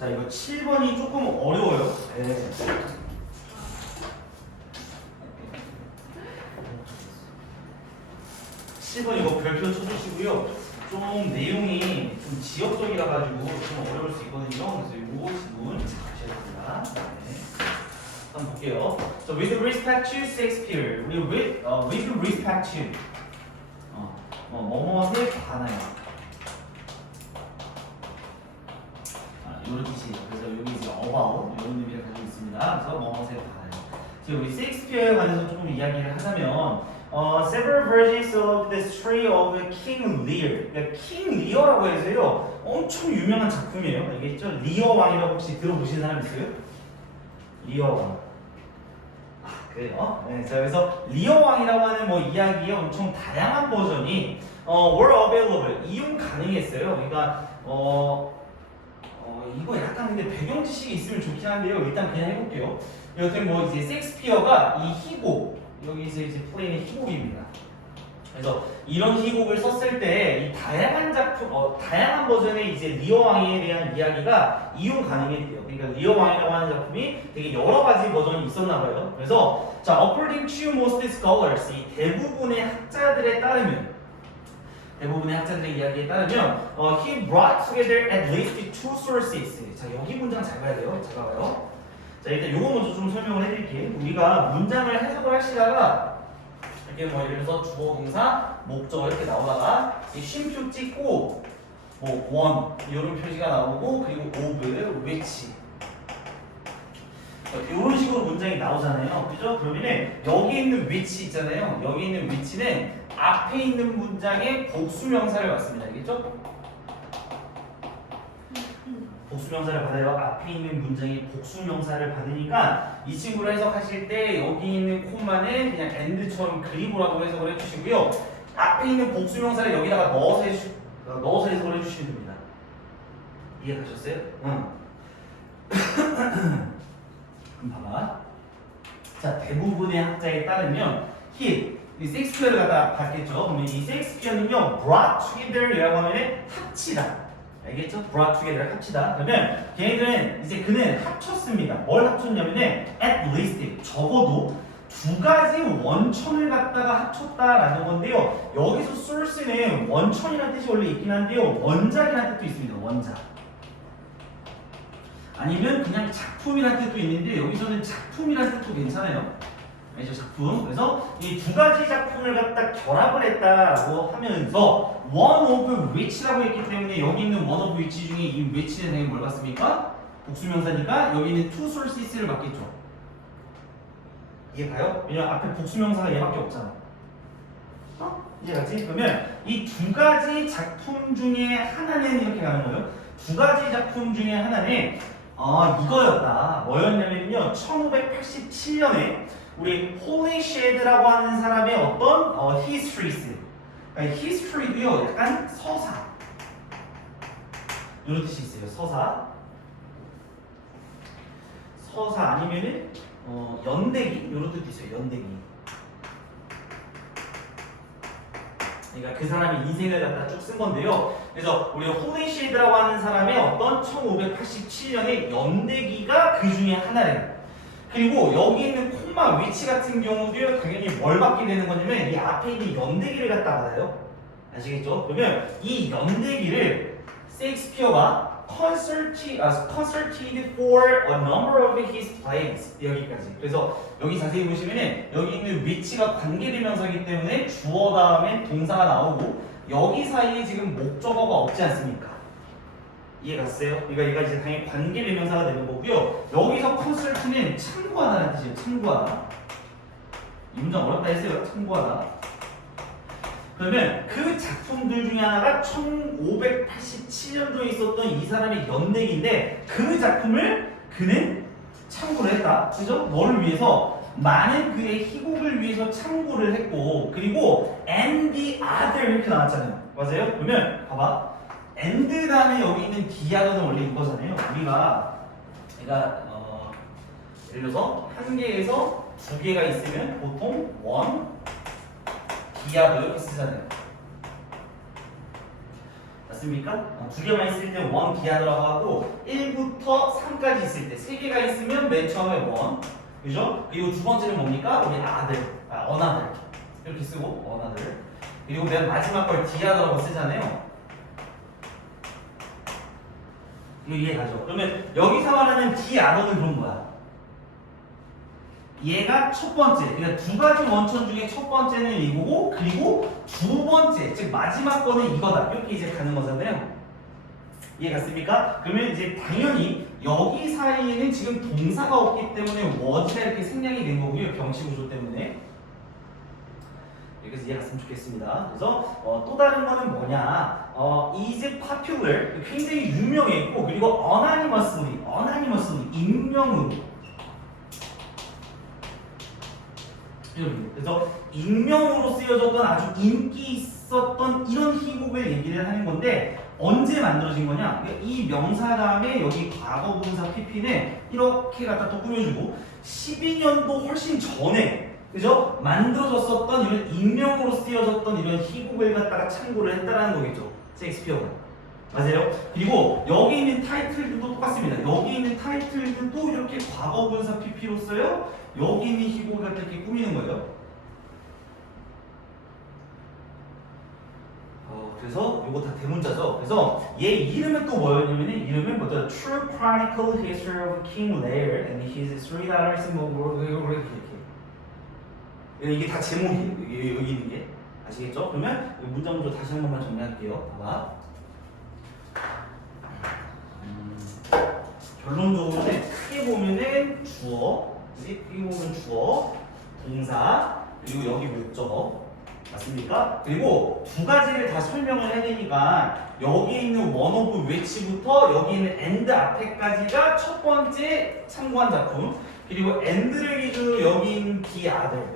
자, 이거 7번이 조금 어려워요. 네. 7번 이거 별표 쳐주시고요. 좀 내용이 좀 지역적이라 가지고 좀 어려울 수 있거든요. 그래서 이거 지문 보셔야 됩니다. 네. 한번 볼게요. So with respect to Shakespeare, 우리 with respect to 뭐뭐에 관하여. 이런 뜻이에요. 그래서 여기 이제 about 이런 의미를 가지고 있습니다. 그래서 뭐뭐에 관하여. 지금 우리 셰익스피어에 관해서 조금 이야기를 하자면. Several versions of the story of King Lear. 그러니까 킹 리어라고 해서요. 엄청 유명한 작품이에요. 알겠죠? 리어 왕이라고 혹시 들어보신 사람 있어요? 리어 왕. 그래요? 네, 자, 그래서 리어 왕이라고 하는 뭐 이야기의 엄청 다양한 버전이 were available 이용 가능했어요. 그러니까 이거 약간 근데 배경 지식이 있으면 좋긴 한데요. 일단 그냥 해볼게요. 여튼 뭐 이제 셰익스피어가 이 희곡 여기서 이제 플레이는 희곡입니다. 그래서 이런 희곡을 썼을 때 이 다양한 작품, 다양한 버전의 이제 리어 왕에 대한 이야기가 이용 가능했대요. 그러니까 리어 왕이라고 하는 작품이 되게 여러 가지 버전이 있었나 봐요. 그래서 자, according to most scholars, 이 대부분의 학자들에 따르면 대부분의 학자들의 이야기에 따르면 he brought together at least two sources. 자, 여기 문장 잘 봐야 돼요. 잘 봐요. 자, 일단 요거 먼저 좀 설명을 해드릴게요. 우리가 문장을 해석을 하시다가 이렇게 뭐 예를 들어서 주어, 동사, 목적어 이렇게 나오다가 이 쉼표 찍고 뭐 원 이런 표시가 나오고 그리고 of, which 이런 식으로 문장이 나오잖아요. 그죠? 그러면은 여기 있는 which 있잖아요. 여기 있는 which는 앞에 있는 문장의 복수명사를 받습니다. 알겠죠? 복수명사를 받아요. 앞에 있는 문장이 복수명사를 받으니까 이 친구를 해석하실 때 여기 있는 콤마는 그냥 and처럼 그리고라고 해석을 해주시고요. 앞에 있는 복수명사를 여기다가 넣어서 해석을 해주시면 됩니다. 이해가셨어요? 응. 그럼 봐봐. 자, 대부분의 학자에 따르면 이 셰익스피어를 갖다 봤겠죠. 그러면 이 셰익스피어는요 brought together이라고 하면은 합치다. 알겠죠? brought together 합치다. 그러면 걔네들은 이제 그는 합쳤습니다. 뭘 합쳤냐면은 at least 적어도 두 가지 원천을 갖다가 합쳤다라는 건데요. 여기서 source는 원천이라는 뜻이 원래 있긴 한데요. 원작이라는 뜻도 있습니다. 원작. 아니면 그냥 작품이라는 뜻도 있는데 여기서는 작품이라는 뜻도 괜찮아요. 알죠? 작품. 그래서 이 두 가지 작품을 갖다 결합을 했다라고 하면서 one of which라고 했기 때문에 여기 있는 one of which 중에 이 which는 당연히 뭘 받습니까? 복수명사니까 여기 있는 two sources를 받겠죠. 이해가요? 왜냐면 앞에 복수명사가 얘밖에 없잖아. 이해가지? 그러면 이 두 가지 작품 중에 하나는 이렇게 가는 거예요. 두 가지 작품 중에 하나는 이거였다. 뭐였냐면요. 1587년에 우리 홀리쉐드라고 하는 사람의 어떤 histories. 그러니까 history도요. 약간 서사. 이런 뜻이 있어요. 서사. 서사 아니면은 연대기 이런 뜻도 있어요. 연대기. 그러니까 그 사람의 인생을 갖다 쭉 쓴 건데요. 그래서 우리가 홀리쉐드라고 하는 사람의 어떤 1587년의 연대기가 그 중에 하나래요. 그리고 여기 있는 콤마 위치 같은 경우도 당연히 뭘 받게 되는 거냐면 이 앞에 있는 연대기를 갖다 받아요. 아시겠죠? 그러면 이 연대기를 셰익스피어가 concerted for a number of his plays 여기까지. 그래서 여기 자세히 보시면은 여기 있는 위치가 관계대명사이기 때문에 주어 다음에 동사가 나오고 여기 사이에 지금 목적어가 없지 않습니까? 이해갔어요? 그러니까 얘가 이제 당연히 관계대명사가 되는 거고요. 여기서 concert는 참고하다는 뜻이에요. 참고하다. 이 문장 어렵다 했어요. 참고하다. 그러면 그 작품들 중에 하나가 1587년도에 있었던 이 사람의 연대기인데 그 작품을 그는 참고를 했다. 그죠? 뭐를 위해서? 많은 그의 희곡을 위해서 참고를 했고 그리고 and the other 이렇게 나왔잖아요. 맞아요? 그러면 봐봐. and 다음에 여기 있는 the other는 원래 이거잖아요. 우리가 예를 들어서 한 개에서 두 개가 있으면 보통 one 기하도 이렇게 쓰잖아요. 맞습니까? 두 개만 있을 때 원 기하더라고 하고 1부터 3까지 있을 때 세 개가 있으면 맨 처음에 원, 그죠? 그리고 두 번째는 뭡니까? 우리 어나들 이렇게 쓰고 어나들. 그리고 맨 마지막 걸 디하더라고 쓰잖아요. 이거 이해가죠? 그러면 여기서 말하는 디아더는 그런 거야. 얘가 첫 번째, 그러니까 두 가지 원천 중에 첫 번째는 이거고, 그리고 두 번째, 즉 마지막 거는 이거다. 이렇게 이제 가는 거잖아요. 이해 갔습니까? 그러면 이제 당연히 여기 사이에는 지금 동사가 없기 때문에 was가 이렇게 생략이 된 거고요. 병식 구조 때문에. 여기서 이해 갔으면 좋겠습니다. 그래서 또 다른 거는 뭐냐? is popular, 굉장히 유명했고, 그리고 anonymously, 익명으로. 그래서 익명으로 쓰여졌던 아주 인기 있었던 이런 희곡을 얘기를 하는 건데 언제 만들어진 거냐? 이 명사 다음에 여기 과거분사 PP는 이렇게 갖다 또 꾸며주고 12년도 훨씬 전에 그죠? 만들어졌었던 이런 익명으로 쓰여졌던 이런 희곡을 갖다가 참고를 했다라는 거겠죠. 셰익스피어가. 맞아요? 그리고 여기 있는 타이틀들도 똑같습니다. 여기 있는 타이틀들도 이렇게 과거분사 PP로 써요. 여기 있는 희곡을 갖다 이렇게 꾸미는 거예요. 그래서 요거 다 대문자죠. 그래서 얘 이름은 또 뭐였냐면 이름은 뭐 The True Chronicle History of King Lear and His Three Daughters 뭐 이렇게 이게 다 제목이에요. 이게 여기 있는 게 아시겠죠? 그러면 문장 구조 다시 한 번만 정리할게요. 봐봐. 결론적으로 크게 보면은 주어, 크게 보면 주어, 동사, 그리고 여기 목적 맞습니까? 그리고 두 가지를 다 설명을 해야 되니까 여기 있는 원 오브 which부터 여기 있는 and 앞에까지가 첫 번째 참고한 작품, 그리고 and를 기준으로 여기 있는 the other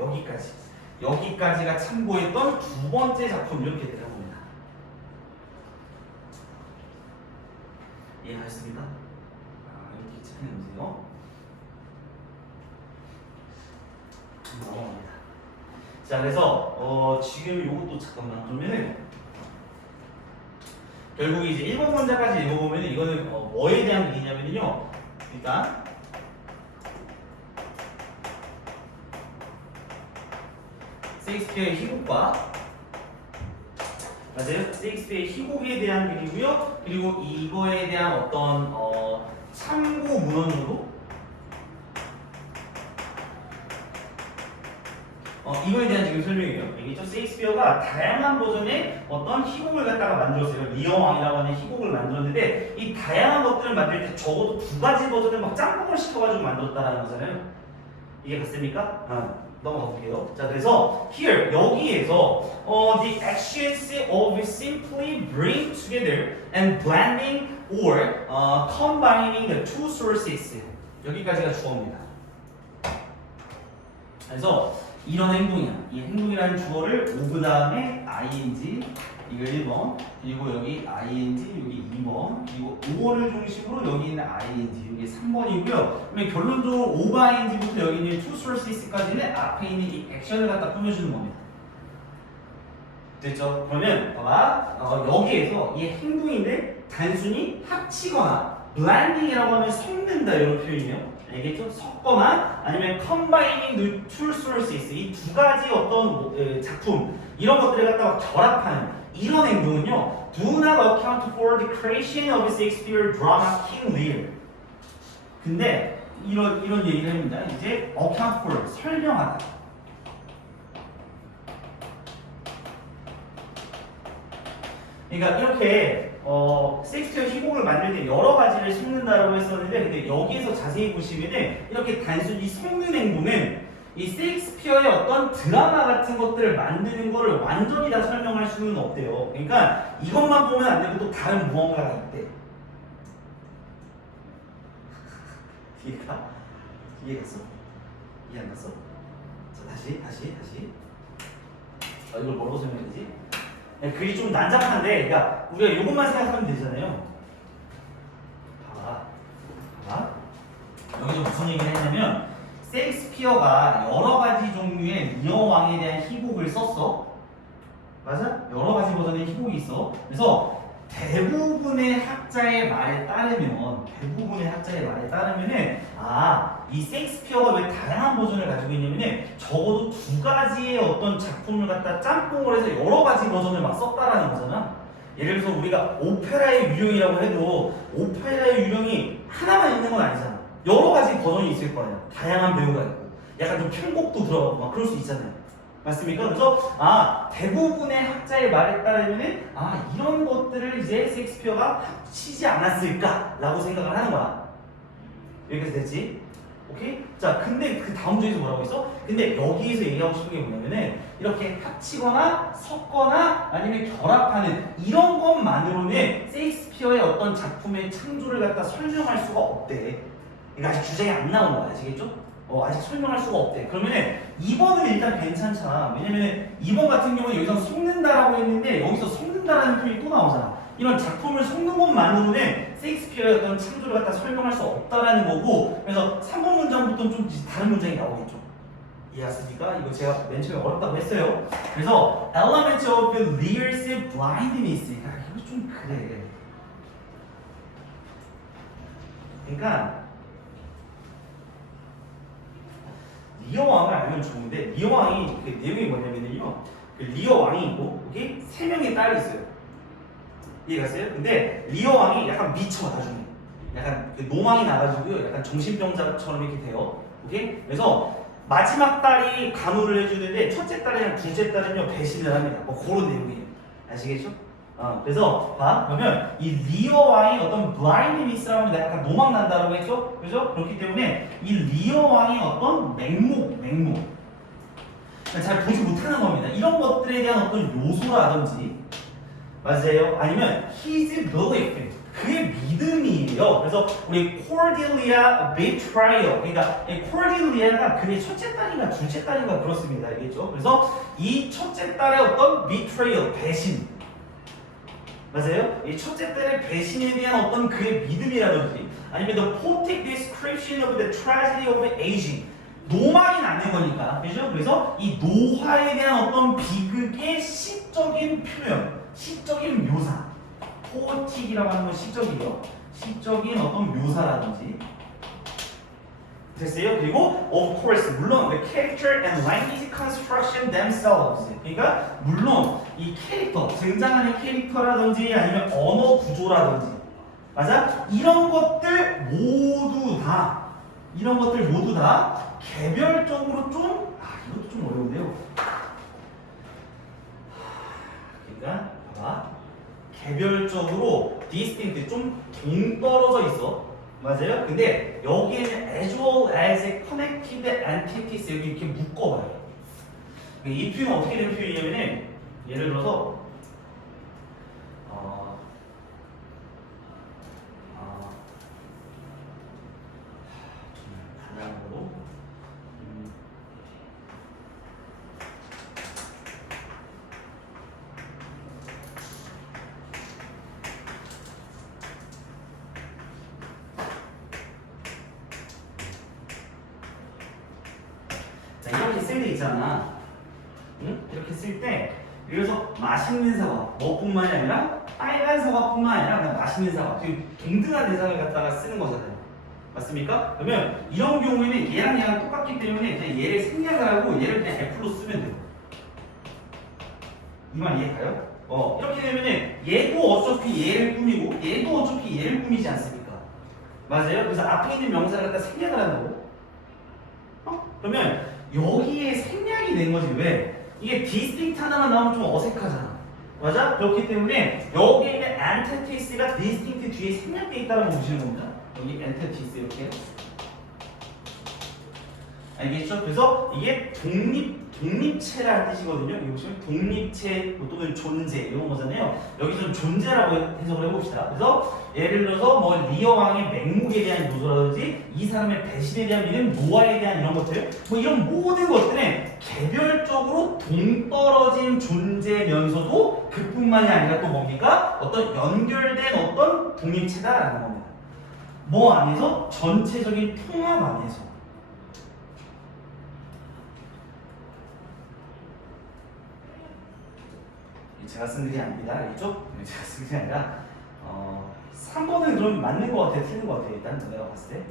여기까지가 참고했던 두 번째 작품 이렇게 되는 겁니다. 이해하셨습니까? 이렇게 체크해보세요. 넘어갑니다. 자, 그래서 지금 요것도 잠깐만 그러면은 결국 이제 1번 문자까지 읽어보면은 이거는 뭐에 대한 얘기냐면요. 일단 셰익스피어의 희곡과 맞아요? 셰익스피어의 희곡에 대한 얘기고요. 그리고 이거에 대한 어떤 참고 문헌으로 이거에 대한 지금 설명이에요. 얘기죠. 셰익스피어가 다양한 버전의 어떤 희곡을 갖다가 만들었어요. 리어 왕이라고 하는 희곡을 만들었는데 이 다양한 것들을 만들 때 적어도 두 가지 버전을 막 짬뽕을 시켜가지고 만들었다라는 거잖아요. 이게 맞습니까? 넘어가 볼게요. 자, 그래서 here 여기에서 the actions of simply bring together and blending or combining the two sources 여기까지가 주어입니다. 그래서 이런 행동이야. 이 행동이라는 주어를 of 다음에 ing 이거 1번 그리고 여기 ing 여기 2번 그리고 5번을 중심으로 여기 있는 ing 여기 3번이고요. 그러면 결론적으로 of ing부터 여기 있는 to sources까지는 앞에 있는 이 액션을 갖다 꾸며주는 겁니다. 됐죠? 그러면 봐봐 여기에서 이 행동인데 단순히 합치거나 blending이라고 하면 섞는다 이런 표현이에요. 알겠죠? 섞거나 아니면 combining the two sources 이 두 가지 어떤 작품 이런 것들을 갖다가 결합하는 이런 행동은요 do not account for the creation of Shakespeare drama King Lear. 근데 이런 얘기를 합니다. 이제 account for 설명하다. 그러니까 이렇게 셰익스피어 희곡을 만들 때 여러 가지를 섞는다라고 했었는데 근데 여기에서 자세히 보시면은 이렇게 단순히 섞는 행동은 이 셰익스피어의 어떤 드라마 같은 것들을 만드는 거를 완전히 다 설명할 수는 없대요. 그러니까 이것만 보면 안 되고 또 다른 무언가가 있대. 이해가? 이해갔어? 이해 안 갔어? 자, 다시. 이걸 뭐라고 설명해야지? 글이 좀 난잡한데, 그러니까 우리가 이것만 생각하면 되잖아요. 봐봐. 여기서 무슨 얘기를 했냐면 셰익스피어가 여러 가지 종류의 리어 왕에 대한 희곡을 썼어. 맞아? 여러 가지 버전의 희곡이 있어. 그래서 대부분의 학자의 말에 따르면은 이 셰익스피어가 왜 다양한 버전을 가지고 있냐면은 적어도 두 가지의 어떤 작품을 갖다 짬뽕을 해서 여러 가지 버전을 막 썼다라는 거잖아. 예를 들어서 우리가 오페라의 유령이라고 해도 오페라의 유령이 하나만 있는 건 아니잖아. 여러 가지 버전이 있을 거예요. 다양한 배우가 있고 약간 좀 편곡도 들어가고 막 그럴 수 있잖아요. 맞습니까? 그래서 대부분의 학자의 말에 따르면은 이런 것들을 이제 셰익스피어가 합치지 않았을까라고 생각을 하는 거야. 여기까지 됐지? 오케이? 자, 근데 그 다음 주에서 뭐라고 했어? 근데 여기에서 얘기하고 싶은 게 뭐냐면은 이렇게 합치거나 섞거나 아니면 결합하는 이런 것만으로는 셰익스피어의 어떤 작품의 창조를 갖다 설명할 수가 없대. 그러니까 아직 주제가 안 나온 거야. 아시겠죠? 아직 설명할 수가 없대. 그러면은 2번은 일단 괜찮잖아. 왜냐면 2번 같은 경우는 여기서 속는다라고 했는데 여기서 속는다라는 표현이 또 나오잖아. 이런 작품을 속는 것만으로는 셰익스피어의 어떤 창조를 갖다 설명할 수 없다라는 거고, 그래서 3번 문장부터는 좀 다른 문장이 나오겠죠. 이해하십니까? 이거 제가 맨 처음에 어렵다고 했어요. 그래서 element of the Lear's blindness. 이거 좀 그래. 그러니까 리어 왕을 알면 좋은데, 리어 왕이 그 내용이 뭐냐면요, 그 리어 왕이 있고 여기 3명의 딸이 있어요. 이해갔어요? 근데 리어 왕이 약간 미쳐 나중에, 약간 그 노망이 나가지고요, 약간 정신병자처럼 이렇게 돼요. 오케이? 그래서 마지막 딸이 간호를 해주는데 첫째 딸이랑 둘째 딸은요 배신을 합니다. 뭐 그런 내용이에요. 아시겠죠? 그래서 그러면 이 리어 왕이 어떤 블라인드니스라고 약간 노망 난다라고 했죠? 그죠? 그렇기 때문에 이 리어 왕의 어떤 맹목 잘 보지 못하는 겁니다. 이런 것들에 대한 어떤 요소라든지, 맞아요? 아니면 his belief, 그의 믿음이에요. 그래서 우리 코르딜리아 betrayal, 그러니까 코르딜리아가 그의 첫째 딸인가 둘째 딸인가 그렇습니다. 알겠죠? 그래서 이 첫째 딸의 어떤 betrayal, 배신, 맞아요? 이 첫째 딸의 배신에 대한 어떤 그의 믿음이라든지, 아니면 the poetic description of the tragedy of aging, 노망이 나는 거니까, 그죠? 그래서 이 노화에 대한 어떤 비극의 시적인 표현, 시적인 묘사, 포틱이라고 하는 건 시적이요. 시적인 어떤 묘사라든지. 됐어요? 그리고 of course 물론 the character and language construction themselves, 그러니까 물론 이 캐릭터, 등장하는 캐릭터라든지 아니면 언어 구조라든지, 맞아? 이런 것들 모두 다 개별적으로 좀 이것도 좀 어려운데요. 그러니까 봐봐, 개별적으로 distinct, 좀 동떨어져 있어. 맞아요? 근데 여기에는 as well as connected entities 여기 이렇게 묶어봐요. 이 표현은 어떻게 되는 표현이냐면은, 예를 들어서 방향으로 이렇게 쓸 때 있잖아. 응? 이렇게 쓸 때, 그래서 맛있는 사과, 뭐뿐만이 아니라 빨간 사과뿐만 아니라 그냥 맛있는 사과, 동등한 대상을 갖다가 쓰는 거잖아요. 맞습니까? 그러면 이런 경우에는 얘랑 똑같기 때문에 그냥 얘를 생략을 하고 얘를 그냥 F로 쓰면 돼요. 이 말 이해가요? 이렇게 되면은 얘도 어차피 얘를 꾸미고 얘도 어차피 얘를 꾸미지 않습니까? 맞아요? 그래서 앞에 있는 명사를 갖다 생략을 하는 거고. 그러면 여기에 생략이 된 거지. 왜? 이게 distinct 하나만 나오면 좀 어색하잖아. 맞아? 그렇기 때문에 여기에 있는 entities가 distinct 뒤에 생략되어 있다는 거 보시는 겁니다. 여기 entities 이렇게. 알겠죠? 그래서 이게 독립체라는 뜻이거든요. 여기 보시면 독립체 또는 존재 이런 거잖아요. 여기서 존재라고 해석을 해봅시다. 그래서 예를 들어서 뭐 리어 왕의 맹목에 대한 요소라든지 이 사람의 배신에 대한 믿음, 노아에 대한 이런 것들, 뭐 이런 모든 것들은 개별적으로 동떨어진 존재면서도 그뿐만이 아니라 또 뭡니까? 어떤 연결된 어떤 독립체다라는 겁니다. 뭐 안에서? 전체적인 통합 안에서. 제가 쓴 글이 아닙니다. 알겠죠? 제가 쓴 글이 아니라 3번은 그럼 맞는 것 같아요? 틀린 것 같아요? 일단 내가 봤을 때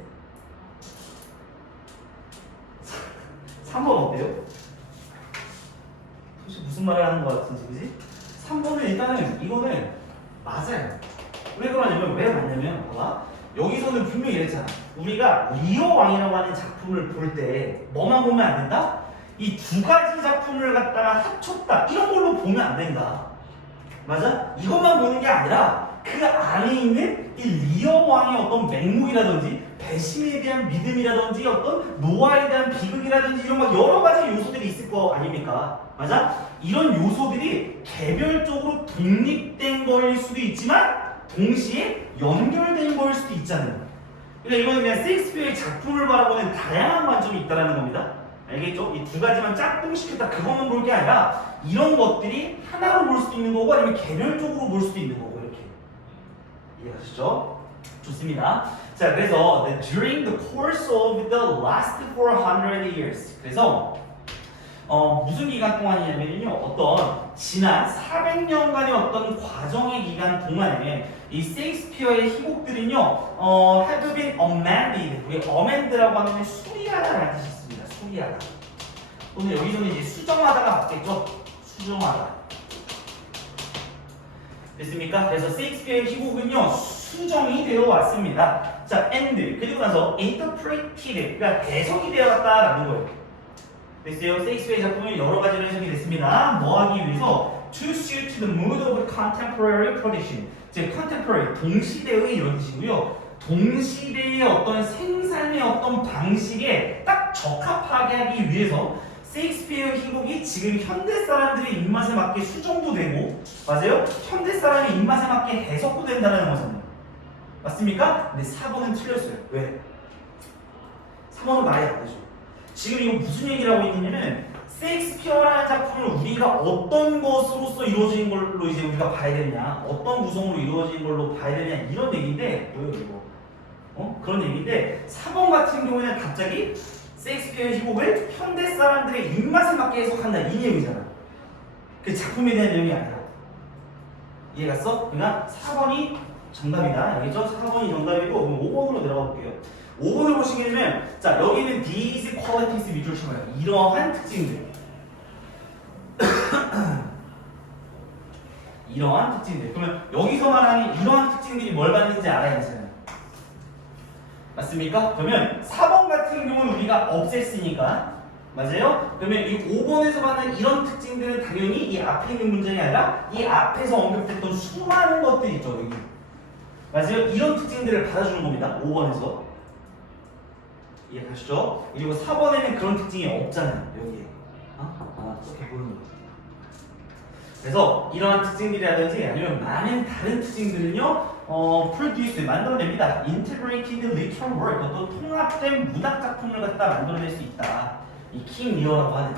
3번 어때요? 혹시 무슨 말을 하는 것 같은지, 그지? 3번은 일단은 이거는 맞아요. 왜 그러냐면, 왜 맞냐면 봐봐, 여기서는 분명히 이랬잖아. 우리가 리어 왕이라고 하는 작품을 볼 때 뭐만 보면 안 된다? 이 두 가지 작품을 갖다가 합쳤다 이런 걸로 보면 안 된다. 맞아? 이것만 보는 게 아니라 그 안에 있는 이 리어 왕의 어떤 맹목이라든지 배신에 대한 믿음이라든지 어떤 노아에 대한 비극이라든지 이런 막 여러 가지 요소들이 있을 거 아닙니까? 맞아? 이런 요소들이 개별적으로 독립된 거일 수도 있지만 동시에 연결된 거일 수도 있잖아요. 그러니까 이거는 그냥 셰익스피어의 작품을 바라보는 다양한 관점이 있다는 겁니다. 알겠죠? 이 두 가지만 짝꿍시켰다 그것만 볼 게 아니라 이런 것들이 하나로 볼 수도 있는 거고 아니면 개별적으로 볼 수도 있는 거고 이렇게 이해하시죠? 좋습니다. 자, 그래서 during the course of the last 400 years 그래서 무슨 기간 동안이냐면요 어떤 지난 400년간의 어떤 과정의 기간 동안에 이 셰익스피어의 희곡들은요 have been amended. 우리 amend라고 하면 수리하다라는 뜻이 있습니다. 수리하다. 또는 여기서는 이제 수정하다가 맞겠죠? 수정하다. 됐습니까? 그래서 셰익스피어의 희곡은요 수정이 되어 왔습니다. 자, and 그리고 나서 interpreted 그러니까 해석이 되어갔다라는 거예요. 됐어요? 셰익스피어의 작품은 여러 가지로 해석이 됐습니다. 뭐 하기 위해서 to suit the mood of contemporary tradition. 즉 contemporary 동시대의 이런 뜻이고요. 동시대의 어떤 생산의 어떤 방식에 딱 적합하게 하기 위해서 셰익스피어 희곡이 지금 현대 사람들의 입맛에 맞게 수정도 되고 맞아요? 현대 사람의 입맛에 맞게 해석도 된다는 거잖아요. 맞습니까? 근데 4번은 틀렸어요. 왜? 4번은 말이 안 되죠. 지금 이거 무슨 얘기를 하고 있느냐면 셰익스피어라는 작품을 우리가 어떤 것으로서 이루어진 걸로 이제 우리가 봐야 되냐 어떤 구성으로 이루어진 걸로 봐야 되냐 이런 얘기인데 뭐예요 이거? 그런 얘기인데 4번 같은 경우에는 갑자기 셰익스피어의 희곡을 현대 사람들의 입맛에 맞게 해석한다 이 내용이잖아. 그 작품에 대한 내용이 아니라 이해갔어? 그러니까 4번이 정답이다. 알겠죠? 4번이 정답이고 그럼 5번으로 내려가 볼게요. 5번을 보시게 되면 자 여기는 these qualities 밑줄 쳐봐요. 이러한 특징들 이러한 특징들 그러면 여기서 말하는 이러한 특징들이 뭘 받는지 알아야 되잖아요. 맞습니까? 그러면 4번 같은 경우는 우리가 없앴으니까 맞아요? 그러면 이 5번에서 받는 이런 특징들은 당연히 이 앞에 있는 문장이 아니라 이 앞에서 언급됐던 수많은 것들이 있죠 여기 맞아요? 이런 특징들을 받아주는 겁니다 5번에서 이해가시죠? 그리고 4번에는 그런 특징이 없잖아요 여기에 이렇게 보는 거 그래서 이러한 특징들이라든지 아니면 많은 다른 특징들은요 produce 만들어냅니다. integrated literal work 또 통합된 문학 작품을 갖다 만들어낼 수 있다. 이 킹 리어라고 하는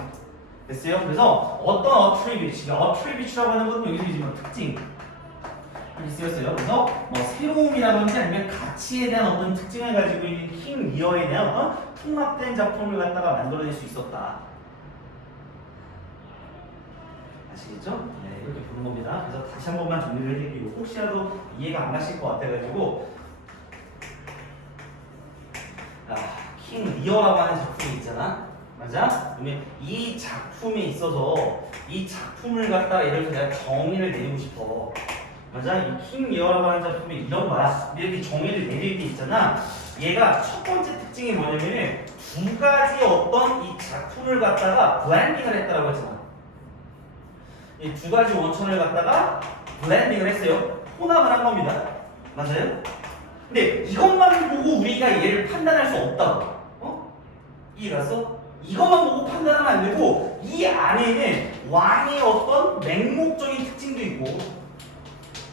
됐어요? 그래서 어떤 attribute라고 하는 것은 여기서 이제 뭐 특징 이렇게 쓰였어요. 그래서 뭐 새로움이라든지 아니면 가치에 대한 어떤 특징을 가지고 있는 킹 리어에 대한 어떤 통합된 작품을 갖다가 만들어낼 수 있었다. 아시겠죠? 네, 이렇게 보는 겁니다. 그래서 다시 한 번만 정리를 해드리고 혹시라도 이해가 안 가실 것 같아가지고 킹 리어라고 하는 작품이 있잖아. 맞아? 그러면 이 작품에 있어서 이 작품을 갖다가 예를 들어서 내가 정의를 내리고 싶어. 맞아? 이 킹 리어라고 하는 작품에 이런 거야. 이렇게 정의를 내릴 때 있잖아. 얘가 첫 번째 특징이 뭐냐면은 두 가지 어떤 이 작품을 갖다가 블렌딩을 했다라고 했잖아. 이 두 가지 원천을 갖다가 블렌딩을 했어요. 혼합을 한 겁니다. 맞아요? 근데 이것만 보고 우리가 얘를 판단할 수 없다고. 이해갔어? 이것만 보고 판단하면 안 되고 이 안에는 왕의 어떤 맹목적인 특징도 있고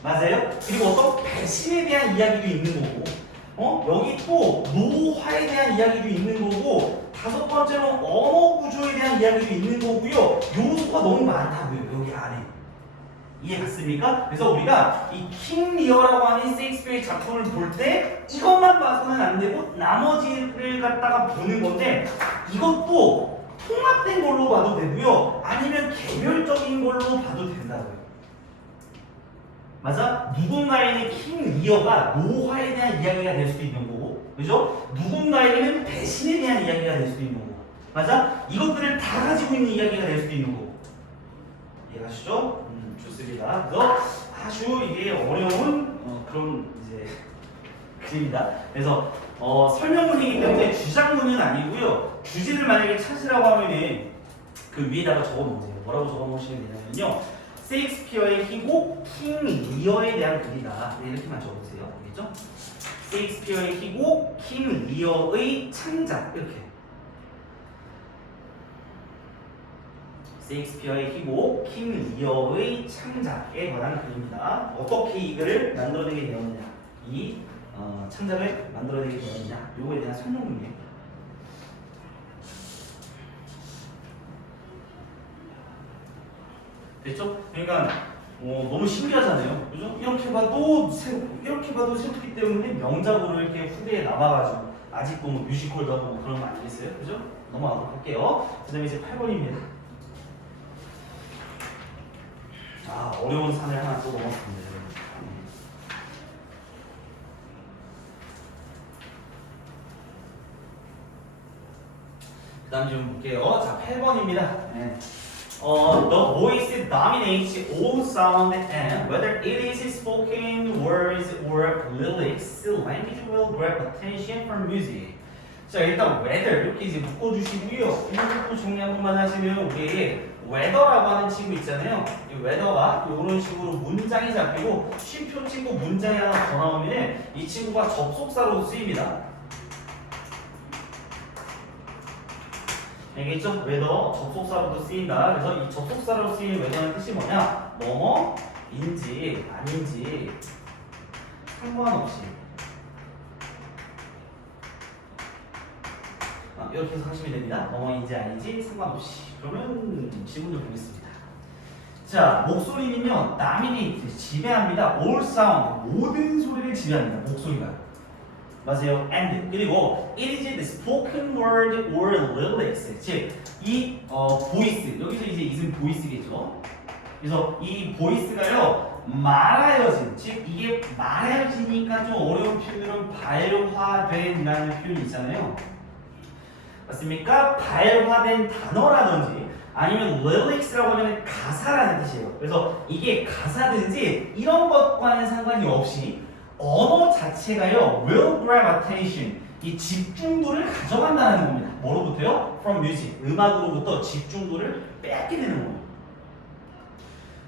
맞아요? 그리고 어떤 배신에 대한 이야기도 있는 거고 여기 또 노화에 대한 이야기도 있는 거고 다섯 번째로 언어 구조에 대한 이야기도 있는 거고요. 요소가 너무 많다고요. 여기 안에. 이해갔습니까? 그래서 우리가 이 킹 리어라고 하는 셰익스피어의 작품을 볼 때 이것만 봐서는 안 되고 나머지를 갖다가 보는 건데 이것도 통합된 걸로 봐도 되고요. 아니면 개별적인 걸로 봐도 된다고요. 맞아? 누군가에게는 킹 리어가 노화에 대한 이야기가 될 수도 있는 거고, 그죠? 누군가에게는 배신에 대한 이야기가 될 수도 있는 거고, 맞아? 이것들을 다 가지고 있는 이야기가 될 수도 있는 거고. 이해가시죠? 좋습니다. 그래서 아주 이게 어려운 그런 이제 그림이다. 그래서 설명문이기 때문에 주장문은 아니고요. 주제를 만약에 찾으라고 하면은 그 위에다가 적어놓으세요. 뭐라고 적어놓으시면 되냐면요. 세익스피어의 희곡 킹 리어에 대한 글이다. 네, 이렇게만 적어보세요. 알겠죠? 세익스피어의 희곡 킹 리어의 창작 이렇게. 세익스피어의 희곡 킹 리어의 창작에 관한 글입니다. 어떻게 이 글을 만들어내게 되었느냐, 이 창작을 만들어내게 되었느냐, 요거에 대한 설명문이에요. 됐죠? 그러니까 너무 신기하잖아요, 그죠? 이렇게 봐도 새롭기 때문에 명작으로 이렇게 후대에 남아가지고 아직도 뭐 뮤지컬도 하고 뭐 그런 거 아니겠어요, 그죠? 넘어가도록 할게요. 그다음에 이제 8번입니다. 아, 어려운 산을 하나 또 넘었습니다. 그 다음 좀 볼게요. 자, 8번입니다. 네. The voice dominates all sound and whether it is spoken words or lyrics, language will grab attention from music. 자, 일단 whether 이렇게 이제 묶어주시고요. 이것도 정리 한 번만 하시면 우리 whether라고 하는 친구 있잖아요. 이 whether가 이런 식으로 문장이 잡히고 쉼표 친구 문장이 하나 더 나오면 이 친구가 접속사로 쓰입니다. 알겠죠? whether 접속사로도 쓰인다. 그래서 이 접속사로 쓰이는 whether는 뜻이 뭐냐? 뭐뭐인지 아닌지 상관없이 이렇게 해서 하시면 됩니다. 뭐뭐인지 아닌지 상관없이. 그러면 질문을 보겠습니다. 자, 목소리는요, dominate, 지배합니다. all sound, 모든 소리를 지배합니다. 목소리가. 맞아요. and 그리고 it is the spoken word or lyrics. 즉, 이 voice, 여기서 이제 is은 voice겠죠. 그래서 이 voice가요, 말하여진, 즉 이게 말하여지니까 좀 어려운 표현으로는 발화된이라는 표현이 있잖아요. 맞습니까? 발화된 단어라든지 아니면 lyrics라고 하면 가사라는 뜻이에요. 그래서 이게 가사든지 이런 것과는 상관이 없이 언어 자체가요, will grab attention, 이 집중도를 가져간다는 겁니다. 뭐로부터요? From music, 음악으로부터 집중도를 뺏게 되는 거예요.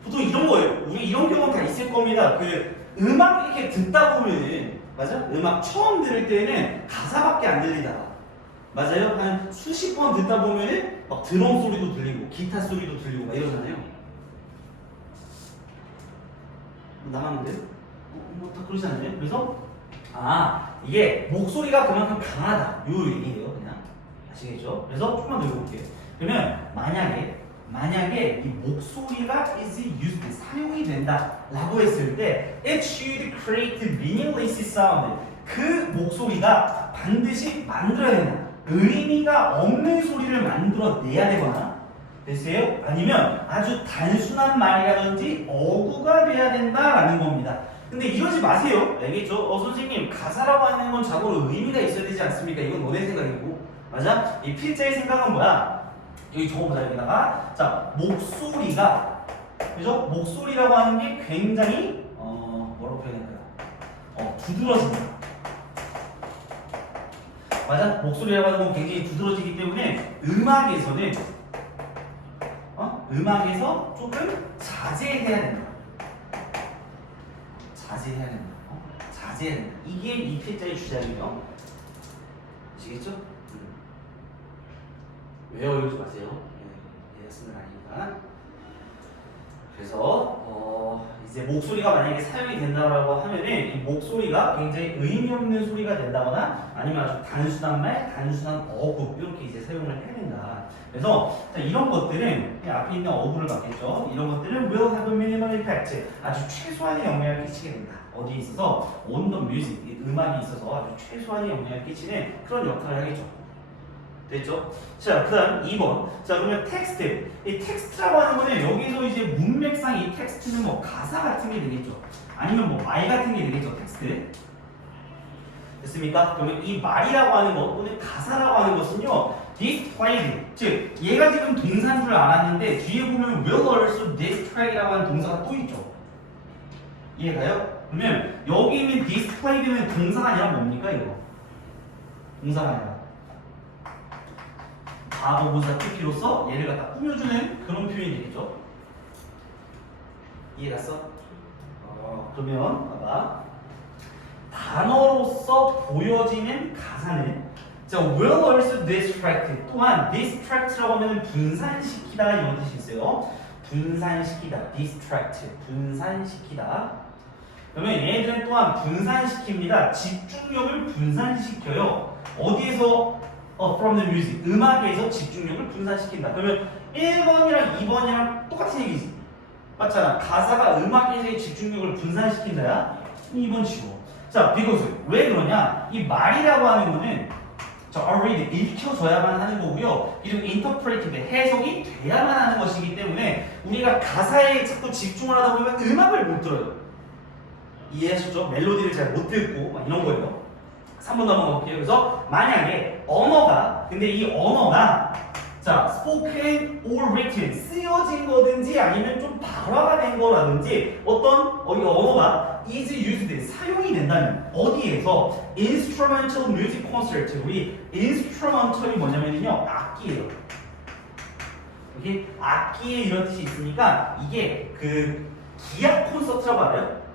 보통 이런 거예요. 우리 이런 경우 다 있을 겁니다. 그 음악 이렇게 듣다 보면은, 맞아? 음악 처음 들을 때는 가사밖에 안 들리다가, 맞아요? 한 수십 번 듣다 보면은 막 드럼 소리도 들리고 기타 소리도 들리고 막 이러잖아요. 남았는데요? 뭐 다 그러지 않나요? 그래서 이게 목소리가 그만큼 강하다 요 얘기예요. 그냥 아시겠죠? 그래서 조금만 더 읽어볼게요. 그러면 만약에 이 목소리가 is used, 사용이 된다 라고 했을 때 it should create meaningless sound, 그 목소리가 반드시 만들어야 된다, 의미가 없는 소리를 만들어내야 되거나 됐어요? 아니면 아주 단순한 말이라든지 어구가 돼야 된다라는 겁니다. 근데 이러지 마세요. 알겠죠? 선생님, 가사라고 하는 건 자고로 의미가 있어야 되지 않습니까? 이건 너네 생각이고, 맞아? 이 필자의 생각은 뭐야? 여기 적어보자. 여기다가 자, 목소리가, 그죠? 목소리라고 하는 게 굉장히 뭐라고 표현할까요? 두드러진다. 맞아? 목소리라고 하는 건 굉장히 두드러지기 때문에 음악에서 조금 자제해야 된다. 자제해야 된다. 자제해야 된다. 이게 이 필자의 주장이에요. 아시겠죠? 외워오지 마세요. 예스는 아니니까. 그래서 이제 목소리가 만약에 사용이 된다라고 하면은 이 목소리가 굉장히 의미 없는 소리가 된다거나 아니면 아주 단순한 말, 단순한 어구 이렇게 이제 사용을 해야 된다. 그래서 자, 이런 것들은 앞에 있는 어구를 받겠죠. 이런 것들은 will have a minimal impact, 아주 최소한의 영향을 끼치게 된다. 어디에 있어서? on the music, 음악이 있어서 아주 최소한의 영향을 끼치는 그런 역할을 하겠죠. 됐죠? 자, 그 다음 2번. 자, 그러면 텍스트. 이 텍스트라고 하는 거는 여기서 이제 문맥상 이 텍스트는 뭐 가사 같은 게 되겠죠. 아니면 뭐 말 같은 게 되겠죠, 텍스트. 됐습니까? 그러면 이 말이라고 하는 것 또는 가사라고 하는 것은요, displayed. 즉, 얘가 지금 동사인 줄 알았는데 뒤에 보면 will also display라고 하는 동사가 또 있죠. 이해가요? 그러면 여기 있는 display는 동사가 아니라 뭡니까, 이거? 동사가 아니라. 과거분사 TP로서 얘를 갖다 꾸며주는 그런 표현이 되겠죠. 이해갔어? 그러면 봐봐. 단어로서 보여지는 가사는 자, will also distract 또한 distract라고 하면 분산시키다 이런 뜻이 있어요. 분산시키다, distract, 분산시키다. 그러면 얘네들은 또한 분산시킵니다. 집중력을 분산시켜요. 어디에서? from the music, 음악에서 집중력을 분산시킨다. 그러면 1번이랑 2번이랑 똑같은 얘기지. 맞잖아. 가사가 음악에서의 집중력을 분산시킨다야? 2번 치고. 자, because 왜 그러냐? 이 말이라고 하는 거는 read, 읽혀져야만 하는 거고요. 그리고 interpreted, 해석이 돼야만 하는 것이기 때문에 우리가 가사에 자꾸 집중을 하다 보면 음악을 못 들어요. 이해하셨죠? 멜로디를 잘 못 듣고 막 이런 거예요. 3번 넘어갈게요. 그래서 만약에 언어가 근데 이 언어가 자 spoken or written 쓰여진 거든지 아니면 좀 발화가 된 거라든지 어떤 이 언어가 is used 사용이 된다면 어디에서 instrumental music concert 우리 instrumental이 뭐냐면요 악기예요. 이게 악기에 이런 뜻이 있으니까 이게 그 기악 콘서트라고 알아요?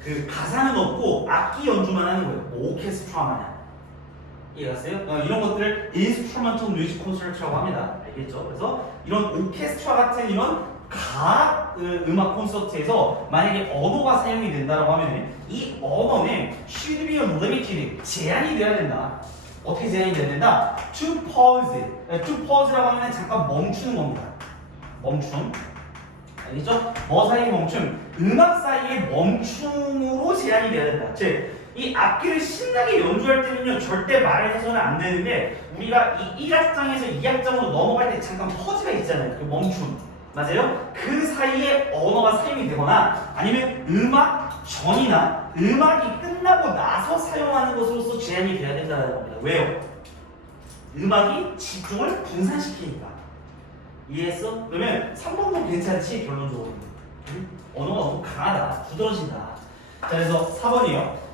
그 가사는 없고 악기 연주만 하는 거예요. 뭐 오케스트라 마냥. 이해갔어요? 이런 것들을 인스트루먼털 뮤직 콘서트라고 합니다. 알겠죠? 그래서 이런 오케스트라 같은 이런 음악 콘서트에서 만약에 언어가 사용이 된다고 하면 이 언어는 should be limited 제한이 돼야 된다. 어떻게 제한이 돼야 된다? To pause. to pause라고 하면 잠깐 멈추는 겁니다. 멈춤. 알겠죠? 뭐 사이에 멈춤? 음악 사이에 멈춤으로 제한이 돼야 된다. 즉, 이 악기를 신나게 연주할 때는요 절대 말을 해서는 안 되는데 우리가 이 1악장에서 2악장으로 넘어갈 때 잠깐 퍼즈가 있잖아요. 그 멈춤. 맞아요? 그 사이에 언어가 사용이 되거나 아니면 음악 전이나 음악이 끝나고 나서 사용하는 것으로서 제한이 돼야 된다는 겁니다. 왜요? 음악이 집중을 분산시키니까. 이해했어? 그러면 3번도 괜찮지? 결론적으로 언어가 너무 강하다 두드러진다. 자 그래서 4번이요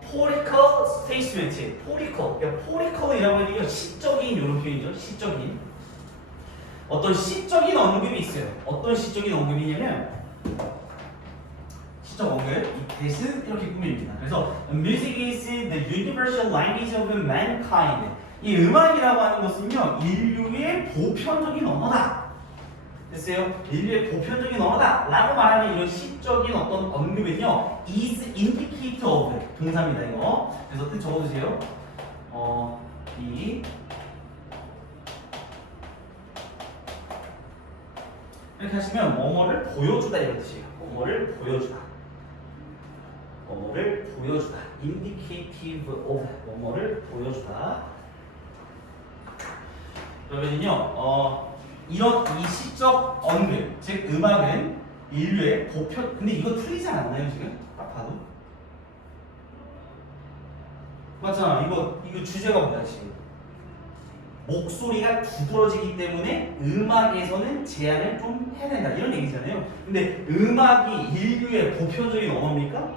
political statement political 그러니까 political이라고 하는 게 시적인 이런 표현이죠. 시적인 어떤 시적인 언급이 있어요. 어떤 시적인 언급이냐면 시적 언급 이 뜻은 이렇게 꾸밉니다. 그래서 music is the universal language of mankind 이 음악이라고 하는 것은요 인류의 보편적인 언어다. 됐어요? 인류의 보편적인 언어다 라고 말하는 이런 시적인 어떤 언급은요 is indicator of 동사입니다. 이거 그래서 뜻 적어두세요. 이렇게 하시면 뭐뭐를 보여주다 이런 뜻이에요. 뭐뭐를 보여주다 뭐뭐를 보여주다 indicative of 뭐뭐를 보여주다. 그러면요 이런 이 시적 언급 즉 음악은 인류의 보편 근데 이거 틀리지 않나요 지금? 딱 봐도 맞잖아. 이거 주제가 뭐야 지금? 목소리가 두드러지기 때문에 음악에서는 제한을 좀 해야 된다 이런 얘기잖아요. 근데 음악이 인류의 보편적인 언어입니까?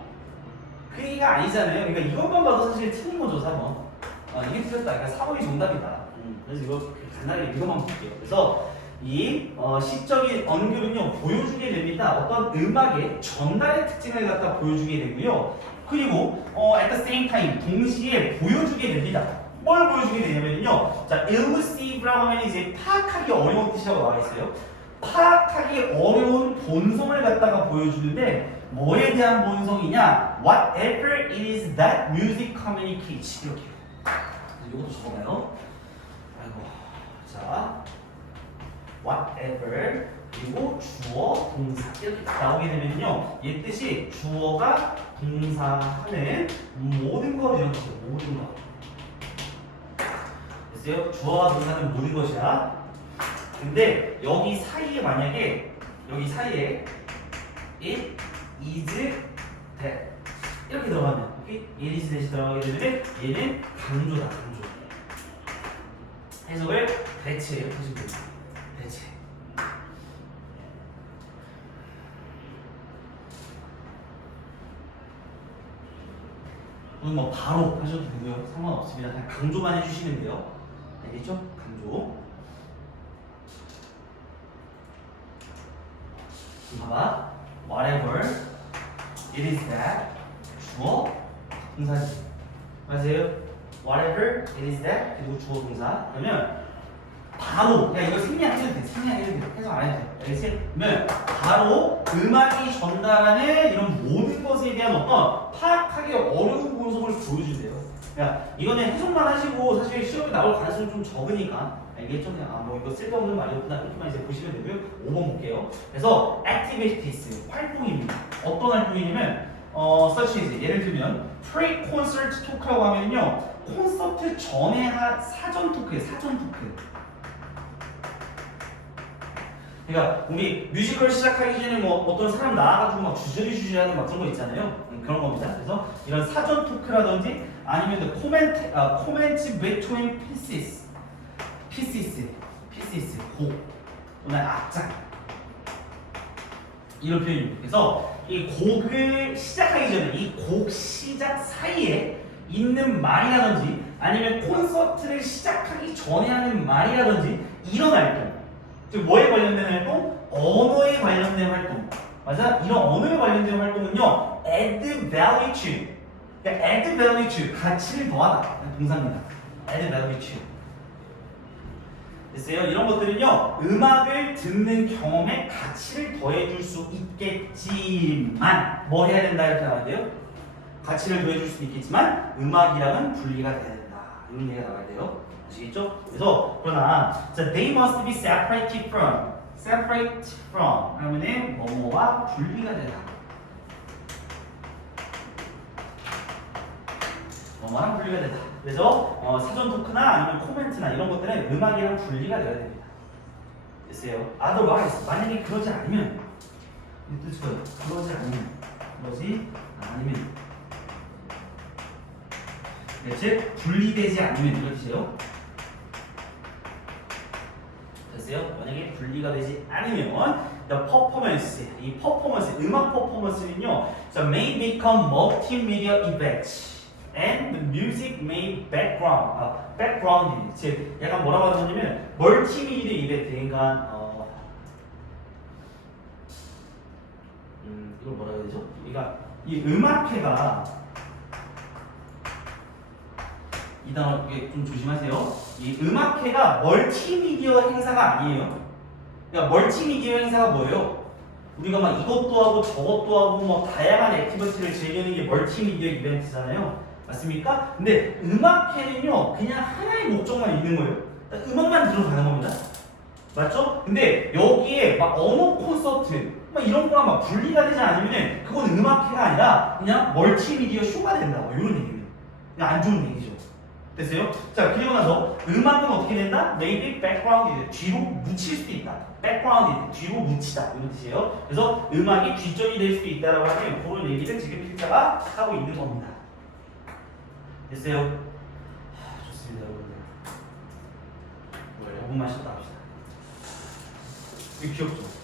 그 얘기가 아니잖아요. 그러니까 이것만 봐도 사실 틀린 거죠 4번. 이게 틀렸다. 그러니까 4번이 정답이다. 그래서 이거 간단하게 이것만 볼게요. 그래서 이 시적인 언급은요 보여주게 됩니다. 어떤 음악의 전달의 특징을 갖다 보여주게 되고요. 그리고 at the same time 동시에 보여주게 됩니다. 뭘 보여주게 되냐면요. 자, elusive라고 하면 이제 파악하기 어려운 뜻이라고 나와 있어요. 파악하기 어려운 본성을 갖다가 보여주는데 뭐에 대한 본성이냐? Whatever it is that music communicates 이렇게. 이것도 적어봐요. 아이고, 자, whatever 그리고 주어, 동사 이렇게 나오게 되면요, 얘 뜻이 주어가 동사하는 모든 것 이런 뜻이에요. 모든 것. 됐어요? 주어와 동사는 모든 것이야. 근데 여기 사이에 만약에 여기 사이에 it is that 이렇게 들어가면 오케이? it is that이 들어가게 되면 얘는 강조다 강조. 해석을 대체 이렇게 하시면 됩니다. 대체. 뭐 바로 하셔도 되고요. 상관없습니다. 그냥 강조만 해주시면 돼요. 알겠죠? 강조. 봐봐. Whatever it is that 주어 동사지. 맞아요? Whatever it is that 그리고 주어 동사. 그러면 바로 그냥 이거 생략해도 돼. 생략해도 돼. 해석 안 해도 돼. 알겠지? 그러면 바로 음악이 전달하는 이런 모든 것에 대한 어떤 파악하기 어려운 분석을 보여준대요. 그러니까 이거는 해석만 하시고 사실 시험에 나올 가능성이 좀 적으니까 알겠죠? 그냥 뭐 이거 쓸데없는 말이었구나 이렇게만 이제 보시면 되고요. 5번 볼게요. 그래서 activities 활동입니다. 어떤 활동이냐면 such as 예를 들면 pre-concert talk라고 하면요 콘서트 전에 사전 토크예요. 사전 토크. 그러니까 우리 뮤지컬 시작하기 전에 뭐 어떤 사람 나와가지고 막 주저리 하는 막 그런 거 있잖아요. 그런 겁니다. 그래서 이런 사전 토크라든지 아니면 comment between pieces, 곡 또는 악장 이런 표현입니다. 그래서 이 곡을 시작하기 전에 이 곡 시작 사이에 있는 말이라든지 아니면 콘서트를 시작하기 전에 하는 말이라든지 이런 활동. 즉 뭐에 관련된 활동? 언어에 관련된 활동. 맞아? 이런 언어에 관련된 활동은요 add value to. 그러니까 add value to 가치를 더하다. 동사입니다. add value to. 됐어요? 이런 것들은요 음악을 듣는 경험에 가치를 더해줄 수 있겠지만 뭐 해야 된다 이렇게 나와야 돼요? 가치를 더해줄 수 있겠지만 음악이랑은 분리가 돼야 된다. 이런 얘기가 나와야 돼요. 아시겠죠? 그래서 그러나 자, they must be separated from 그러면은 뭐뭐와 분리가 되다. 뭐뭐랑 분리가 되다. 그래서 사전 토크나 아니면 코멘트나 이런 것들은 음악이랑 분리가 돼야 됩니다. 됐어요? otherwise 만약에 그러지 않으면 이 뜻이에요. 그러지 않으면 네, 즉 분리되지 않으면 이런 뜻이에요. 됐어요? 만약에 분리가 되지 않으면 the performance, 이 퍼포먼스, 음악 퍼포먼스는요 may become multimedia events and the music may background 즉 약간 뭐라고 하냐면 멀티미디어 이벤트 그러니까 이걸 뭐라고 해야 되죠? 그러니까 이 음악회가 이 단어 이게 좀 조심하세요. 이 음악회가 멀티미디어 행사가 아니에요. 그러니까 멀티미디어 행사가 뭐예요? 우리가 막 이것도 하고 저것도 하고 뭐 다양한 액티비티를 즐기는 게 멀티미디어 이벤트잖아요. 맞습니까? 근데 음악회는요 그냥 하나의 목적만 있는 거예요. 음악만 들어가는 겁니다. 맞죠? 근데 여기에 막 언어 콘서트 막 이런 거랑 막 분리가 되지 않으면 그건 음악회가 아니라 그냥 멀티미디어 쇼가 된다. 뭐 이런 얘기예요. 그냥 안 좋은 얘기죠. 됐어요? 자, 그리고 나서 음악은 어떻게 된다? Maybe background 뒤로 묻힐 수도 있다. background 뒤로 묻히다 이런 뜻이에요. 그래서 음악이 뒷전이 될 수도 있다라고 하면 그런 얘기를 지금 필자가 하고 있는 겁니다. 됐어요? 좋습니다, 여러분들. 5분만 쉬었다 합시다. 이거 귀엽죠?